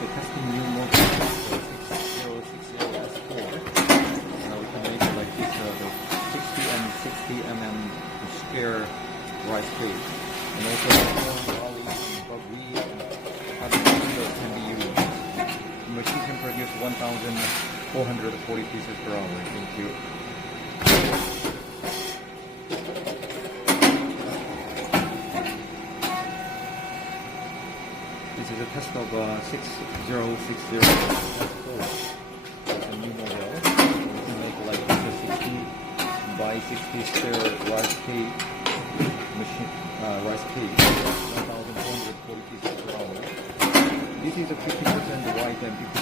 We're testing new model, the 6060S4. We can make it like this, the 60 and 60 square rice cake. And also barley and buckwheat and other materials can be used. The machine can produce 1,440 pieces per hour. Thank you. This is a test of 6060S4. It's a new model. We can make like this a 60 by 60 square rice cake machine. Rice cake, 1,440 pieces per hour. This is a 50% white and